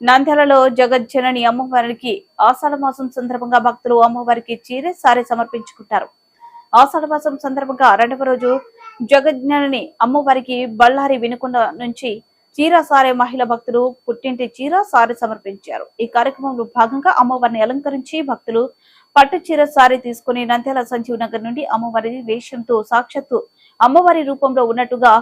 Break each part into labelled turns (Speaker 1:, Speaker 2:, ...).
Speaker 1: నంద్యాలలో జగజ్జనని అమ్మవారికి ఆషాఢ మాసం సందర్భంగా భక్తులు అమ్మవారికి చీరె సారి సమర్పించుకుంటారు. ఆషాఢ మాసం సందర్భంగా రెండవ రోజు జగజ్ఞాని అమ్మవారికి బళ్ళారి వినుకొండ నుంచి చీర సారే భక్తులు పుట్టింటి చీర సారి సమర్పించారు. ఈ కార్యక్రమంలో భాగంగా అమ్మవారిని అలంకరించి భక్తులు పట్టు చీర సారీ తీసుకుని నంద్యాల సంజీవ్ నగర్ నుండి అమ్మవారి వేషంతో సాక్షాత్తు అమ్మవారి రూపంలో ఉన్నట్టుగా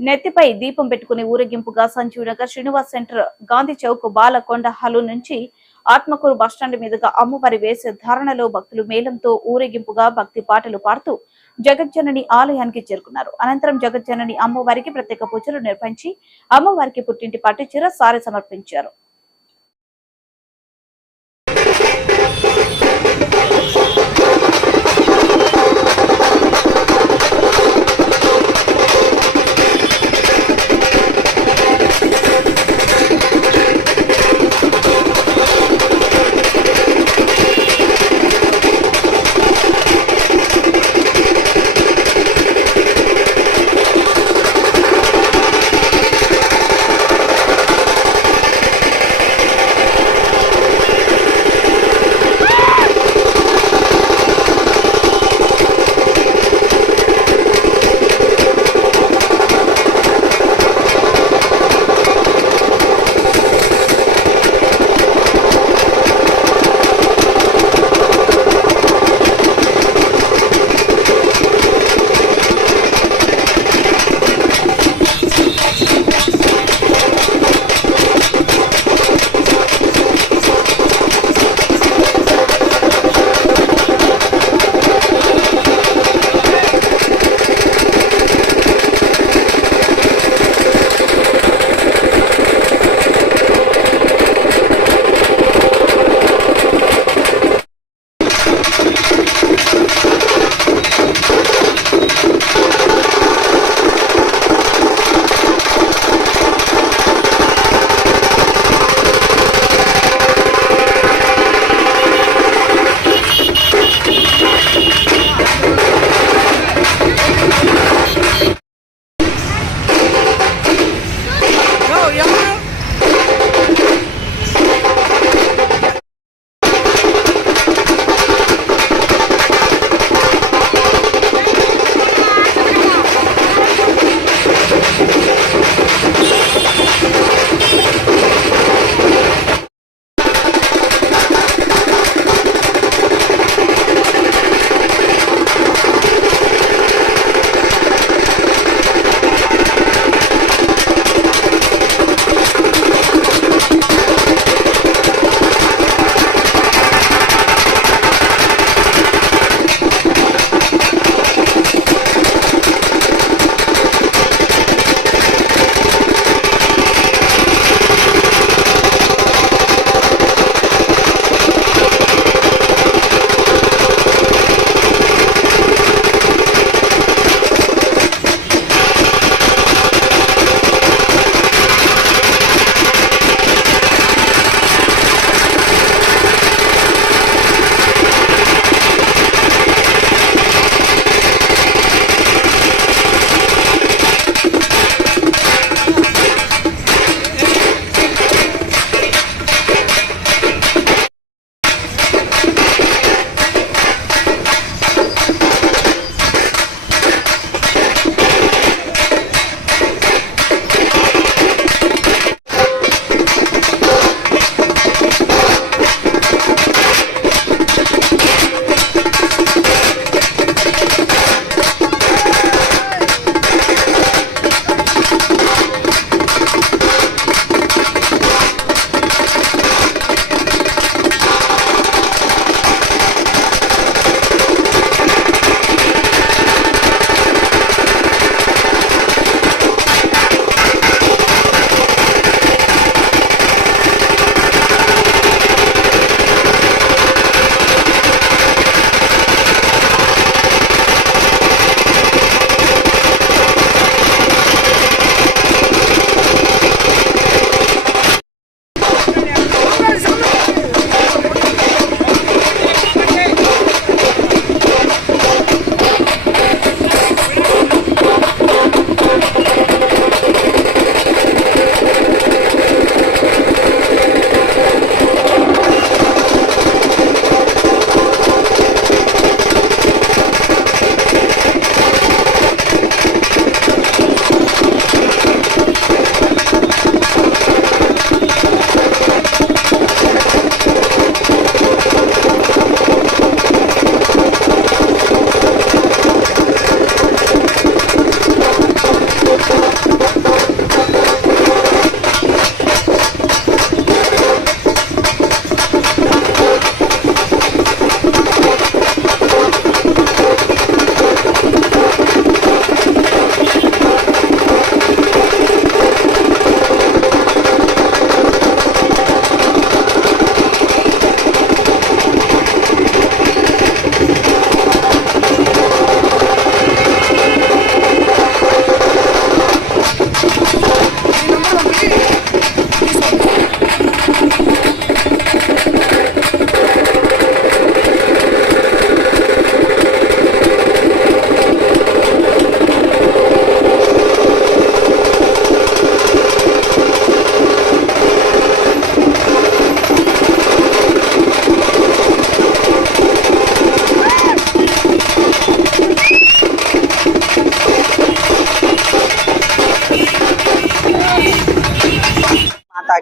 Speaker 1: నెత్తిపై దీపం పెట్టుకుని ఊరేగింపుగా సంజీవ్ నగర్ శ్రీనివాస్ సెంటర్ గాంధీ చౌక్ బాలకొండ హలు నుంచి ఆత్మకూరు బస్టాండ్ మీదుగా అమ్మవారి వేసే ధారణలో భక్తులు మేళంతో ఊరేగింపుగా భక్తి పాటలు పాడుతూ జగజ్జనని ఆలయానికి చేరుకున్నారు. అనంతరం జగజ్జనని అమ్మవారికి ప్రత్యేక పూజలు నిర్వహించి అమ్మవారికి పుట్టింటి పట్టు చీర సారి సమర్పించారు.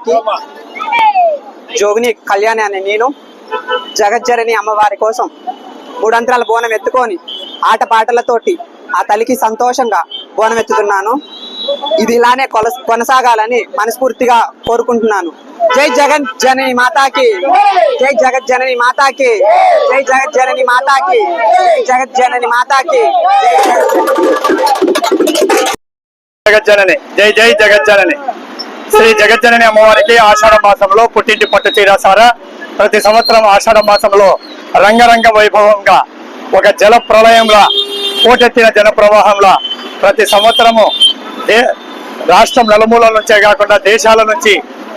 Speaker 2: మాతాకి జోగిని కళ్యాణి అనే నేను జగజ్జరణి అమ్మవారి కోసం మూడంతరాల బోనం ఎత్తుకొని ఆటపాటలతోటి ఆ తల్లికి సంతోషంగా బోనం ఎత్తుతున్నాను. ఇది ఇలానే కొనసాగాలని మనస్ఫూర్తిగా కోరుకుంటున్నాను. జై జగన్ జనని మాతాకి జై జగత్ జనని మాతాకి జై జగత్ జనని మాతాకి జై జగత్ జనని మాతాకి జై జగత్
Speaker 3: జగజ్జనని జై జై జగజ్జనని శ్రీ జగజ్జనని అమ్మవారికి ఆషాఢ మాసంలో పుట్టింటి పట్టు చీరాసార ప్రతి సంవత్సరం ఆషాఢ మాసంలో రంగరంగ వైభవంగా ఒక జల ప్రళయంలా పోటెత్తిన జల ప్రవాహంలా ప్రతి సంవత్సరము రాష్ట్రం నలుమూలల నుంచే కాకుండా దేశాల నుంచి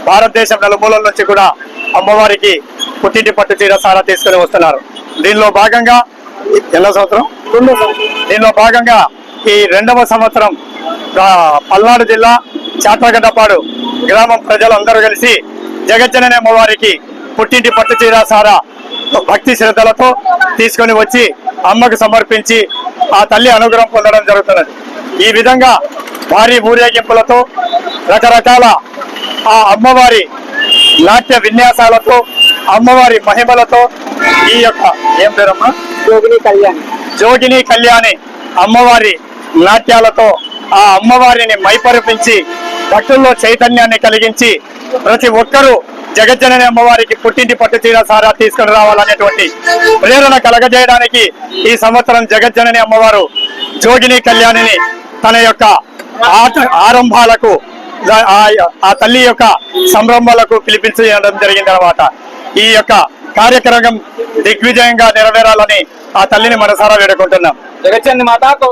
Speaker 3: భారతదేశం నలుమూలల నుంచి కూడా అమ్మవారికి పుట్టింటి పట్టు చీర సారా తీసుకుని వస్తున్నారు. దీనిలో భాగంగా ఎన్నో సంవత్సరం? దీనిలో భాగంగా ఈ రెండవ సంవత్సరం పల్నాడు జిల్లా చాట్లగడ్డపాడు గ్రామం ప్రజలందరూ కలిసి జగజ్జనని అమ్మవారికి పుట్టింటి పట్టు చీర సారా భక్తి శ్రద్ధలతో తీసుకొని వచ్చి అమ్మకు సమర్పించి ఆ తల్లి అనుగ్రహం పొందడం జరుగుతున్నది. ఈ విధంగా భారీ ఊరేగింపులతో రకరకాల ఆ అమ్మవారి నాట్య విన్యాసాలతో అమ్మవారి మహిమలతో ఈ యొక్క ఏం పేరమ్మా?
Speaker 2: జోగిని కళ్యాణి.
Speaker 3: జోగిని కళ్యాణి అమ్మవారి నాట్యాలతో ఆ అమ్మవారిని మైపరిపించి భక్తుల్లో చైతన్యాన్ని కలిగించి ప్రతి ఒక్కరూ జగజ్జనని అమ్మవారికి పుట్టింటి పట్టు చీర సారా తీసుకుని రావాలనేటువంటి ప్రేరణ కలగజేయడానికి ఈ సంవత్సరం జగజ్జనని అమ్మవారు జోగిని కళ్యాణిని తన యొక్క ఆరంభాలకు ఆ- ఆ తల్లి యొక్క సంరంభాలకు పిలిపించడం జరిగింది అనమాట ఈ యొక్క కార్యక్రమం దిగ్విజయంగా నెరవేరాలని ఆ తల్లిని మనసారా వేడుకుంటున్నాం.
Speaker 4: జగచ్చండి మాతాకు